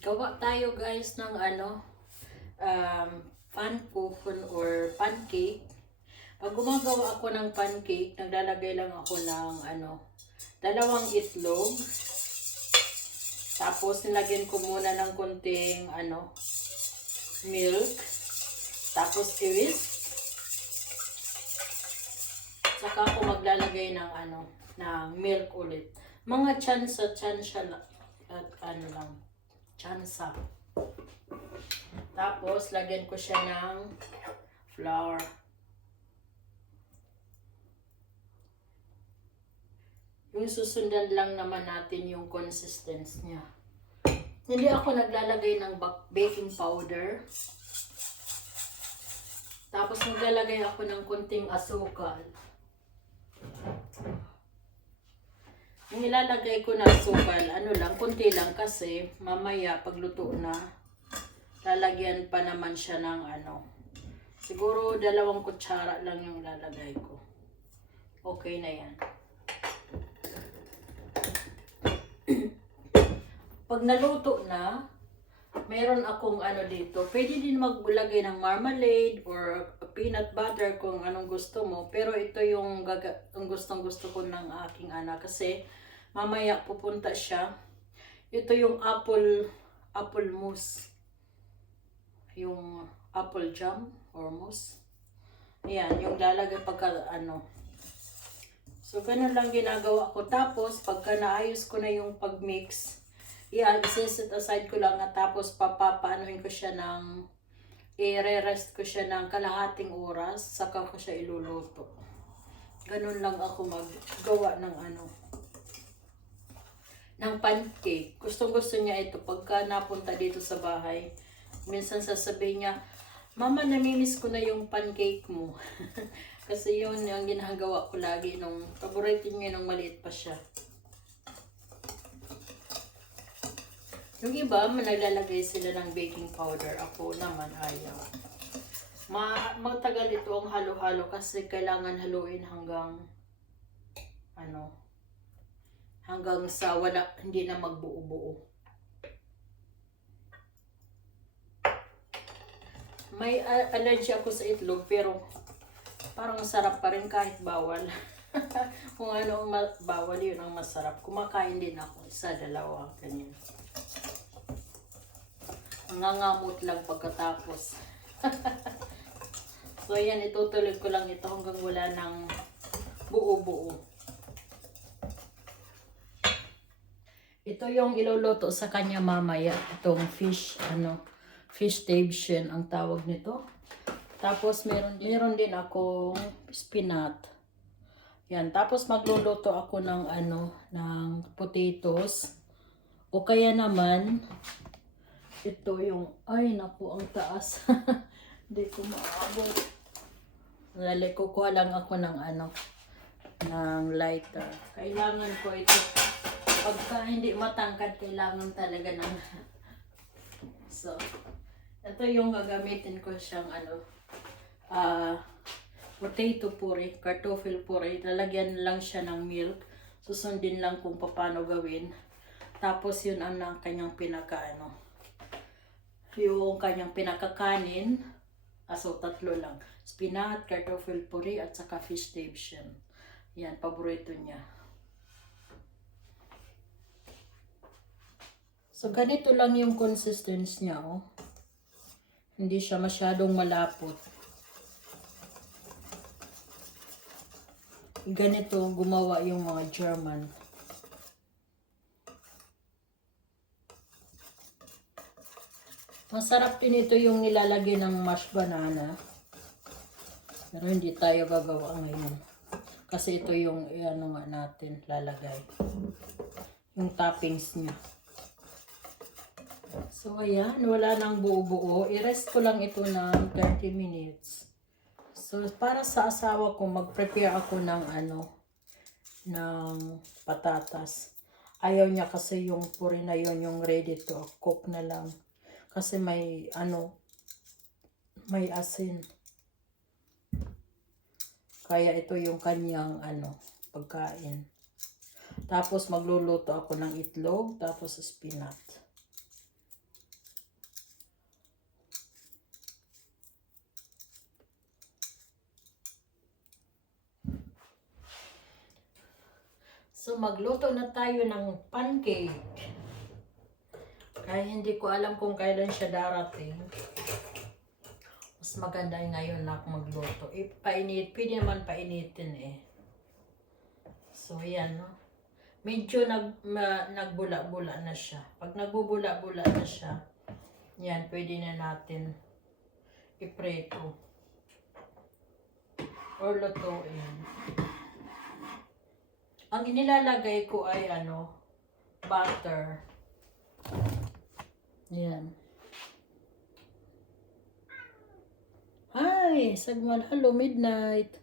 Gawa tayo guys ng um, pfannkuchen or pancake. Pag gumagawa ako ng pancake, naglalagay lang ako ng dalawang itlog. Tapos nilagyan ko muna ng konting milk. Tapos i-whisk. Saka ako maglalagay ng ng milk ulit. Mga tsansa lang. At lang. Tsansa. Tapos lagyan ko siya ng flour. Yung susundan lang naman natin yung consistency niya. Hindi ako naglalagay ng baking powder. Tapos maglalagay ako ng kunting asukal. Yung ilalagay ko na asukal, lang, kunti lang kasi mamaya pagluto na, lalagyan pa naman siya ng siguro 2 kutsara lang yung lalagay ko. Okay na yan. Pag naluto na, meron akong dito. Pwede din maglagay ng marmalade or peanut butter kung anong gusto mo. Pero ito yung gustong gusto ko ng aking anak. Kasi mamaya pupunta siya. Ito yung apple mousse. Yung apple jam or mousse. Ayan, yung lalagay pagka So, ganun lang ginagawa ko. Tapos, pagka naayos ko na yung pag-mix, i-set aside ko lang at tapos papaanohin ko siya ng i-rest ko siya ng kalahating oras, saka ko siya iluluto. Ganun lang ako maggawa ng ng pancake. Gusto niya ito. Pagka napunta dito sa bahay, minsan sasabihin niya, Mama, namimiss ko na yung pancake mo. Kasi yun yung ginagawa ko lagi nung paborito niya nung maliit pa siya. Yung iba, naglalagay sila ng baking powder. Ako naman ayaw. Matagal ito ang halo-halo kasi kailangan haluin hanggang hanggang sa hindi na magbuo-buo. May allergy ako sa itlog pero parang sarap pa rin kahit bawal. Kung ano ang bawal, yun ang masarap. Kumakain din ako, 1, 2, ganyan. Nangangamot lang pagkatapos. So ayan, itutuloy ko lang ito hanggang wala ng buo-buo. Ito yung iluluto sa kanya mamaya. Itong fish station ang tawag nito. Tapos meron din akong spinach. Yan, tapos magluluto ako ng ng potatoes. O kaya naman ito yung ay naku, ang taas. Hindi ko maabot. Kukuha lang ako ng ng lighter. Kailangan ko ito. Pagka hindi matangkad, kailangan talaga ng so, ito yung gagamitin ko siyang potato puree, kartoffel puree. Lalagyan lang siya ng milk. Susundin lang kung paano gawin. Tapos yun ang kanyang yung kanyang pinakakanin. So 3 lang. Spinach, kartoffel puree, at saka fish station. Yan, paborito niya. So, ganito lang yung consistency niya, oh. Hindi siya masyadong malapot. Ganito gumawa yung mga German. Masarap din ito yung nilalagay ng mashed banana. Pero hindi tayo gagawa ngayon. Kasi ito yung nga natin lalagay. Yung toppings niya. So, ayan. Wala nang buo-buo. I-rest ko lang ito ng 30 minutes. So, para sa asawa ko, mag-prepare ako ng ng patatas. Ayaw niya kasi yung puri na yon, yung ready to cook na lang. Kasi may may asin. Kaya ito yung kanyang pagkain. Tapos magluluto ako ng itlog, tapos spinach. So magluto na tayo ng pancake. Kaya hindi ko alam kung kailan siya darating. Mas maganda ngayon na ako magluto. Painit, pwede naman painitin eh. So yan, no? Medyo nagbula-bula na siya. Pag nagbubula-bula na siya, yan, pwede na natin ipreto. Or lutuin. Ang inilalagay ko ay butter. Yan. Hi, Sagman. Hello, midnight.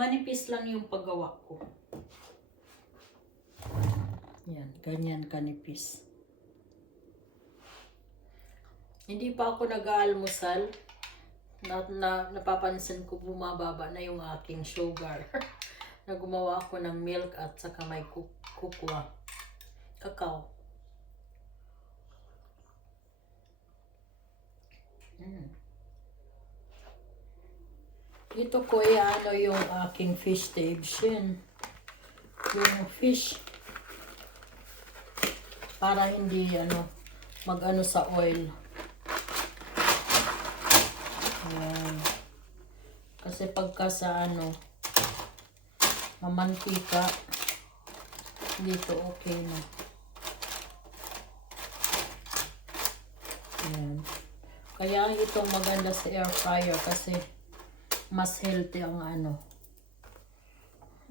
Manipis lang yung paggawa ko. Yan, ganyan kanipis. Hindi pa ako nag-aalmusal. Napapansin ko bumababa na yung aking sugar. Na gumawa ako ng milk at saka may kukwa. Kakao. Ito ko yung aking fish station. Yung fish. Para hindi mag-ano sa oil. Ayan. Kasi pagka sa mamantika, dito okay na. Ayan. Kaya itong maganda sa air fryer kasi mas healthy ang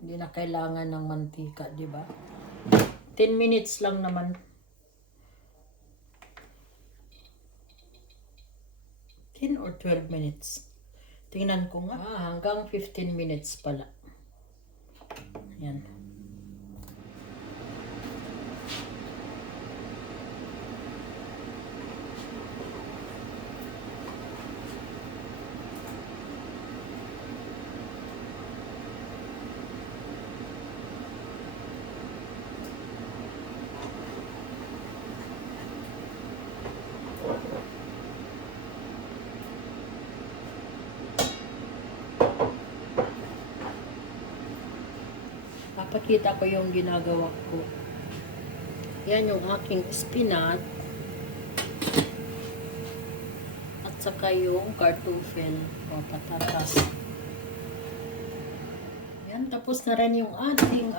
Hindi na kailangan ng mantika, di ba? 10 minutes lang naman. 10 or 12 minutes. Tingnan ko nga. Hanggang 15 minutes pala. Yan. Papakita ko yung ginagawa ko. Yan yung aking spinach. At saka yung kartofel o patatas. Yan, tapos na rin yung ating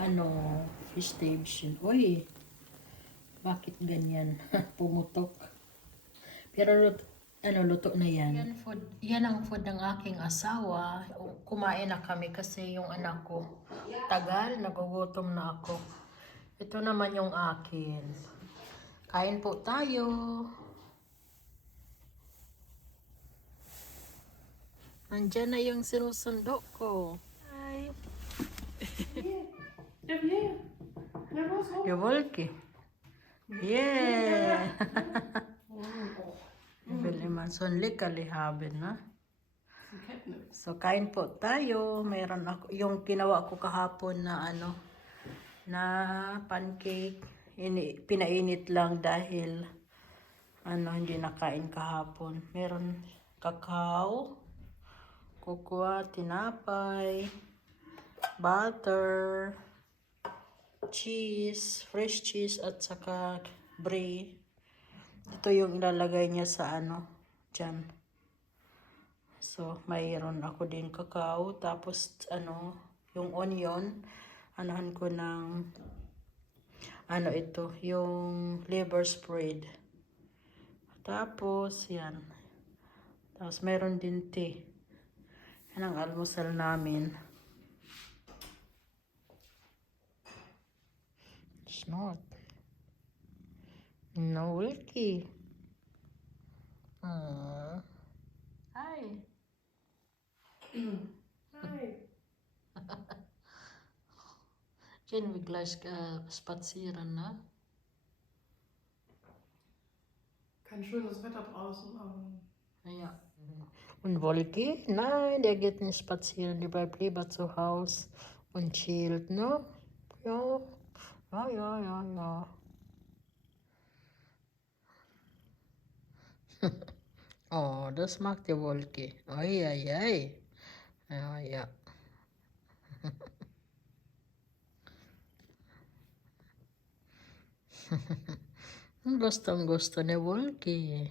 fish station. Uy, bakit ganyan? Pumutok. Pero luto na yan. Yan ang food ng aking asawa. Kumain na kami kasi yung anak ko tagal, nagugutom na ako. Ito naman yung akin. Kain po tayo. Nandyan na yung sinusundo ko. Hi. Gewolke. Yeah. Man sonlig kalihaben na. So kain po tayo. Meron ako yung ginawa ko kahapon na na pancake. Pinainit lang dahil hindi nakain kahapon. Meron kakao, kukwa, tinapay, butter, cheese, fresh cheese at saka brie. Ito yung ilalagay niya sa dyan. So, mayroon ako din kakao. Tapos, yung onion. Anahan ko ng, ito, yung liver spread. Tapos, yan. Tapos, mayroon din tea. Yan ang almusal namin. It's not. No, Wilkie. Hi. Hi. Diyan biglas ka spatsiran na. Kein schönes Wetter draußen, aber Ja. Und Wolki? Nein, der geht nicht spazieren, der bleibt lieber zu Hause und chillt, ne? Ja, ja, ja, ja, ja. Oh, das mag der Wolki. Oi, oi, oi. Ja, ja. Gustong gusto ni Wolki.